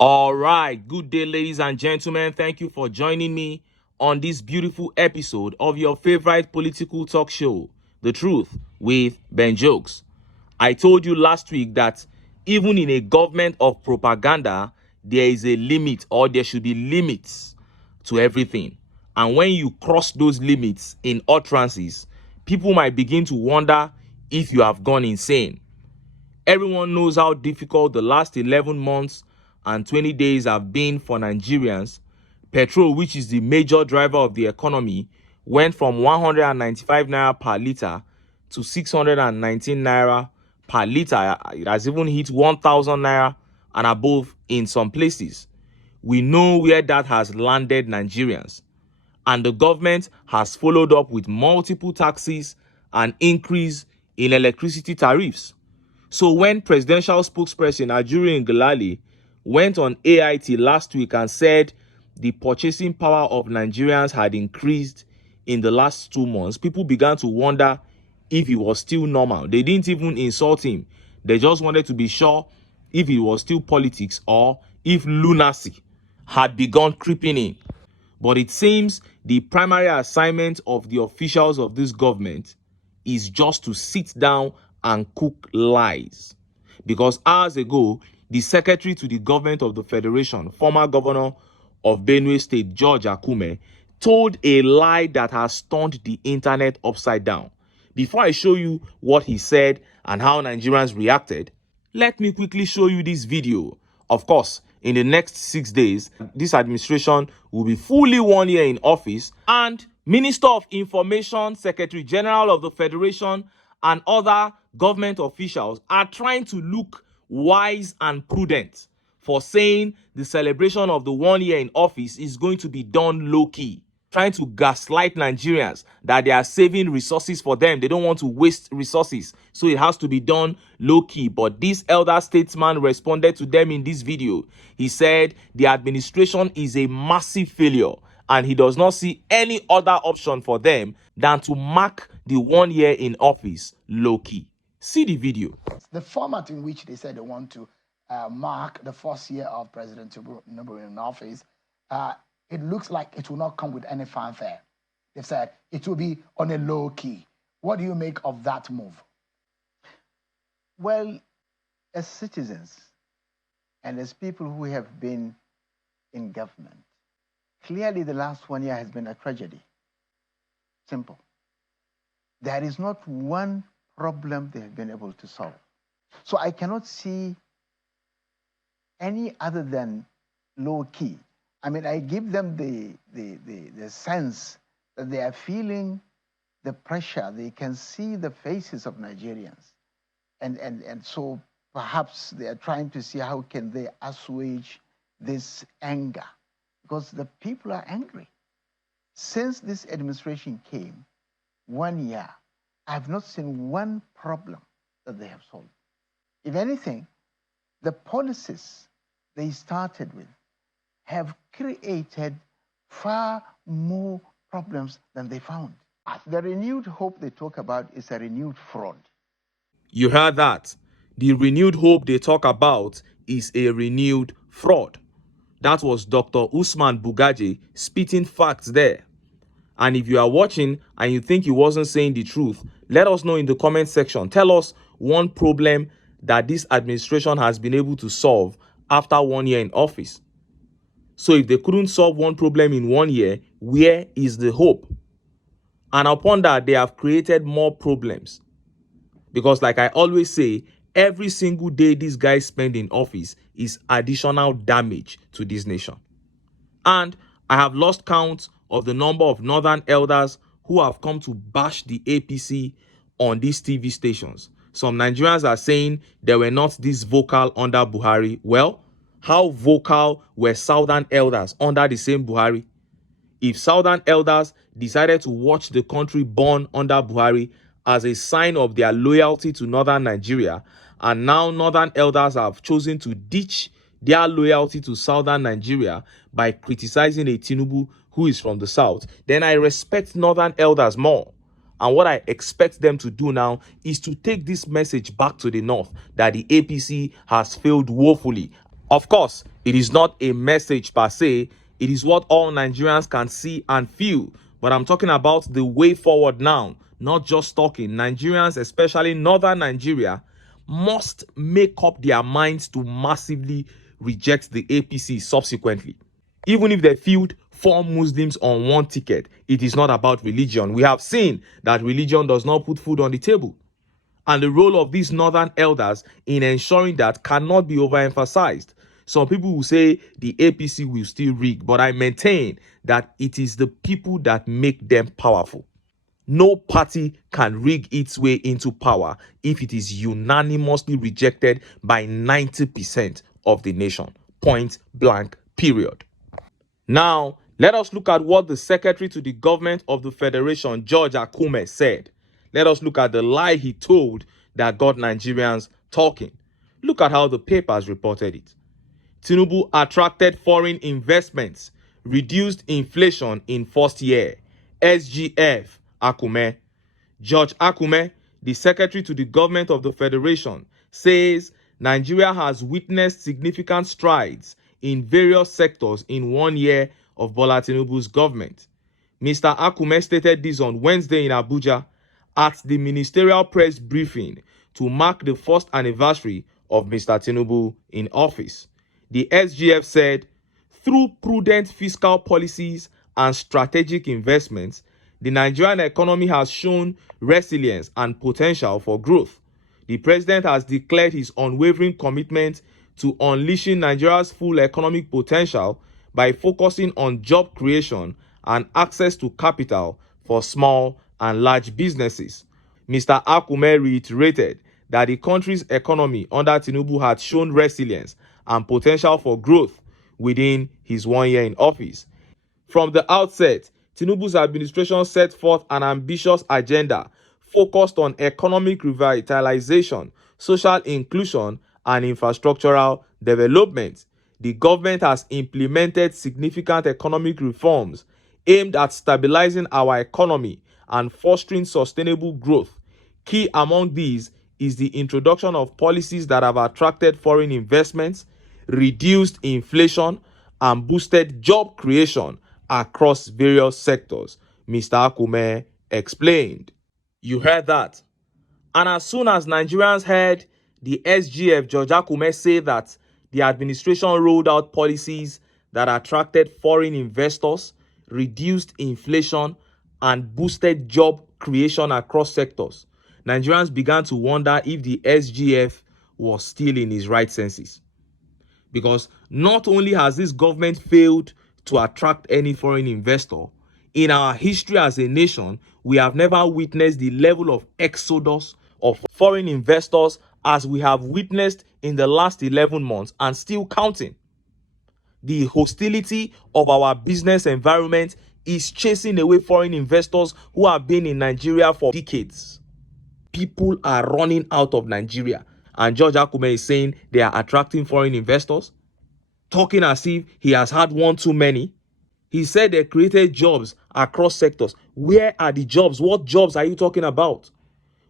All right, good day, ladies and gentlemen. Thank you for joining me on this beautiful episode of your favorite political talk show, The Truth with Ben Jokes. I told you last week that even in a government of propaganda, there is a limit, or there should be limits to everything. And when you cross those limits in utterances, people might begin to wonder if you have gone insane. Everyone knows how difficult the last 11 months and 20 days have been for Nigerians. Petrol, which is the major driver of the economy, went from 195 naira per litre to 619 naira per litre. It has even hit 1,000 naira and above in some places. We know where that has landed Nigerians. And the government has followed up with multiple taxes and increase in electricity tariffs. So when presidential spokesperson Ajuri Ngelale went on AIT last week and said the purchasing power of Nigerians had increased in the last 2 months, people began to wonder if he was still normal. They didn't even insult him. They just wanted to be sure if it was still politics or if lunacy had begun creeping in. But it seems the primary assignment of the officials of this government is just to sit down and cook lies. Because hours ago, the secretary to the government of the federation, former governor of Benue State, George Akume, told a lie that has stunned the internet upside down. Before I show you what he said and how Nigerians reacted, let me quickly show you this video. Of course, in the next 6 days, this administration will be fully 1 year in office, and Minister of Information, Secretary General of the Federation, and other government officials are trying to look wise and prudent for saying the celebration of the 1 year in office is going to be done low-key, trying to gaslight Nigerians that they are saving resources for them. They don't want to waste resources, so it has to be done low-key. But this elder statesman responded to them in this video. He said the administration is a massive failure and he does not see any other option for them than to mark the 1 year in office low-key. See the video. The format in which they said they want to mark the first year of President TINUBU in office, it looks like it will not come with any fanfare. They've said it will be on a low key. What do you make of that move? Well, as citizens and as people who have been in government, clearly the last 1 year has been a tragedy. Simple. There is not one problem they have been able to solve. So I cannot see any other than low key. I mean, I give them the sense that they are feeling the pressure. They can see the faces of Nigerians. And so perhaps they are trying to see how can they assuage this anger, because the people are angry. Since this administration came, 1 year, I have not seen one problem that they have solved. If anything, the policies they started with have created far more problems than they found. The renewed hope they talk about is a renewed fraud. You heard that. The renewed hope they talk about is a renewed fraud. That was Dr. Usman Bugaji spitting facts there. And if you are watching and you think he wasn't saying the truth, let us know in the comment section. Tell us one problem that this administration has been able to solve after 1 year in office. So if they couldn't solve one problem in 1 year, where is the hope? And upon that, they have created more problems. Because like I always say, every single day these guys spend in office is additional damage to this nation. And I have lost count of the number of northern elders who have come to bash the APC on these TV stations. Some Nigerians are saying they were not this vocal under Buhari. Well, how vocal were southern elders under the same Buhari? If southern elders decided to watch the country burn under Buhari as a sign of their loyalty to northern Nigeria, and now northern elders have chosen to ditch their loyalty to southern Nigeria by criticizing a TINUBU who is from the south, then I respect northern elders more. And what I expect them to do now is to take this message back to the north that the APC has failed woefully. Of course, it is not a message per se. It is what all Nigerians can see and feel. But I'm talking about the way forward now, not just talking. Nigerians, especially northern Nigeria, must make up their minds to massively reject the APC subsequently. Even if they field 4 Muslims on 1 ticket, it is not about religion. We have seen that religion does not put food on the table. And the role of these northern elders in ensuring that cannot be overemphasized. Some people will say the APC will still rig, but I maintain that it is the people that make them powerful. No party can rig its way into power if it is unanimously rejected by 90% of the nation. Point blank, period. Now, let us look at what the Secretary to the Government of the Federation, George Akume, said. Let us look at the lie he told that got Nigerians talking. Look at how the papers reported it. TINUBU attracted foreign investments, reduced inflation in first year. SGF, Akume. George Akume, the Secretary to the Government of the Federation, says Nigeria has witnessed significant strides in various sectors in 1 year of Bola Tinubu's government. Mr. Akume stated this on Wednesday in Abuja at the ministerial press briefing to mark the first anniversary of Mr. Tinubu in office. The SGF said, through prudent fiscal policies and strategic investments, the Nigerian economy has shown resilience and potential for growth. The president has declared his unwavering commitment to unleashing Nigeria's full economic potential by focusing on job creation and access to capital for small and large businesses. Mr. Akume reiterated that the country's economy under Tinubu had shown resilience and potential for growth within his 1 year in office. From the outset, Tinubu's administration set forth an ambitious agenda focused on economic revitalization, social inclusion, and infrastructural development. The government has implemented significant economic reforms aimed at stabilizing our economy and fostering sustainable growth. Key among these is the introduction of policies that have attracted foreign investments, reduced inflation, and boosted job creation across various sectors, Mr. Akume explained. You heard that. And as soon as Nigerians heard the SGF George Akume say that the administration rolled out policies that attracted foreign investors, reduced inflation, and boosted job creation across sectors, Nigerians began to wonder if the SGF was still in his right senses. Because not only has this government failed to attract any foreign investor, in our history as a nation, we have never witnessed the level of exodus of foreign investors as we have witnessed in the last 11 months and still counting. The hostility of our business environment is chasing away foreign investors who have been in Nigeria for decades. People are running out of Nigeria. And George Akume is saying they are attracting foreign investors, talking as if he has had one too many. He said they created jobs across sectors. Where are the jobs? What jobs are you talking about?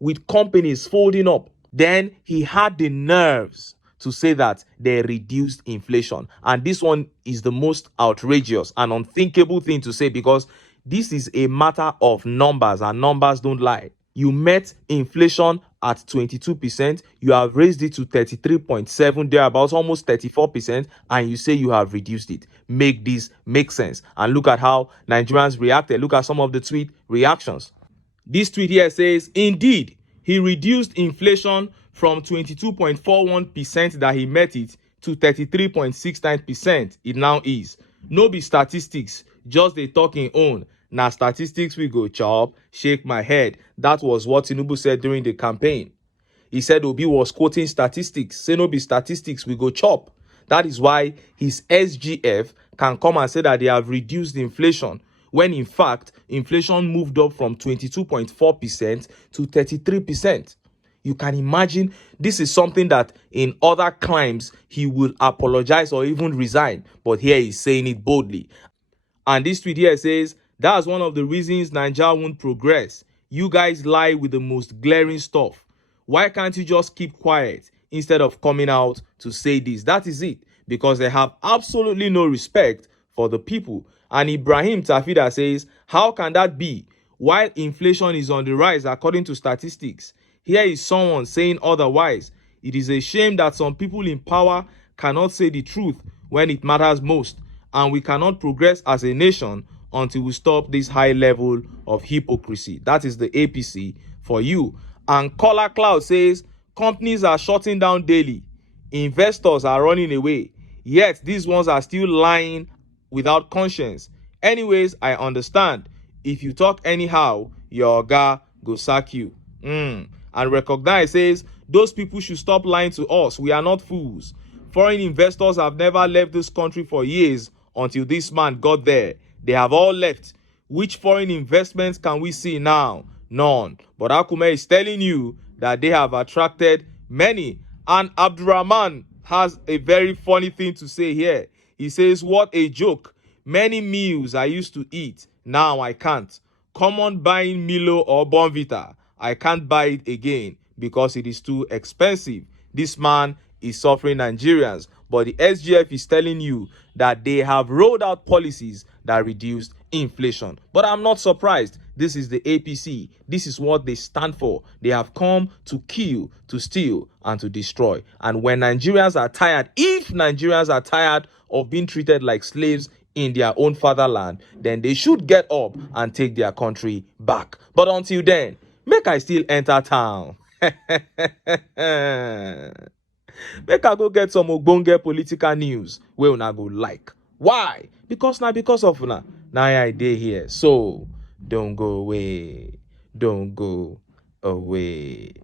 With companies folding up. Then he had the nerves to say that they reduced inflation. And this one is the most outrageous and unthinkable thing to say, because this is a matter of numbers, and numbers don't lie. You met inflation at 22%, you have raised it to 33.7, thereabouts, almost 34%, and you say you have reduced it. Make this make sense. And look at how Nigerians reacted. Look at some of the tweet reactions. This tweet here says, indeed, he reduced inflation from 22.41% that he met it to 33.69% it now is. No be statistics, just they talking own. Now statistics we go chop, shake my head. That was what TINUBU said during the campaign. He said Obi was quoting statistics. Say no be statistics, we go chop. That is why his SGF can come and say that they have reduced inflation, when in fact, inflation moved up from 22.4% to 33%. You can imagine this is something that in other crimes he would apologize or even resign. But here he's saying it boldly. And this tweet here says, that's one of the reasons Nigeria won't progress. You guys lie with the most glaring stuff. Why can't you just keep quiet instead of coming out to say this? That is it. because they have absolutely no respect for the people. And Ibrahim Tafida says, how can that be while inflation is on the rise according to statistics? Here is someone saying otherwise. It is a shame that some people in power cannot say the truth when it matters most, and we cannot progress as a nation until we stop this high level of hypocrisy. That is the APC for you. And Collar Cloud says, companies are shutting down daily. Investors are running away. Yet these ones are still lying without conscience. Anyways, I understand. If you talk anyhow, your oga go sack you. And Recognize says, those people should stop lying to us. We are not fools. Foreign investors have never left this country for years until this man got there. They have all left. Which foreign investments can we see now? None. But Akume is telling you that they have attracted many. And Abdurrahman has a very funny thing to say here. He says, what a joke. Many meals I used to eat, now I can't. Come on buying Milo or Bonvita. I can't buy it again because it is too expensive. This man is suffering Nigerians. But the SGF is telling you that they have rolled out policies that reduced inflation. But I'm not surprised. This is the APC. This is what they stand for. They have come to kill, to steal, and to destroy. And when Nigerians are tired, if Nigerians are tired of being treated like slaves in their own fatherland, then they should get up and take their country back. But until then, make I still enter town. Make I go get some ogbonge political news wey una go like. Why? Because of una. Now I dey here. So don't go away. Don't go away.